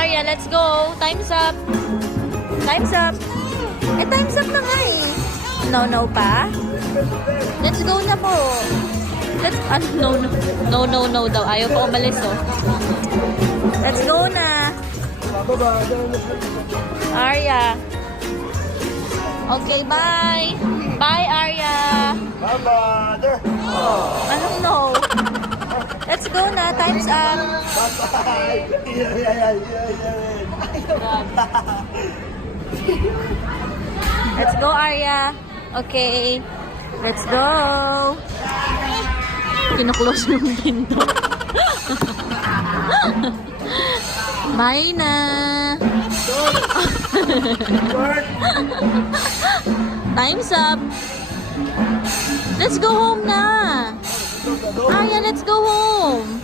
Arya, let's go. Time's up. Time's up. Eh, time's up na nga eh. No, no pa? Let's go na po. Let's, no, no. No, no, no daw. Ayaw pa umalis, oh. Let's go na. Arya. Okay, bye. Bye, Arya. Bye-bye. Anong no? Let's go na. Time's up. Bye-bye. Let's go, Arya. Okay. Let's go. Kinuklose mo yung pinto. Bye na. Time's up. Let's go home na. Arya, let's go home.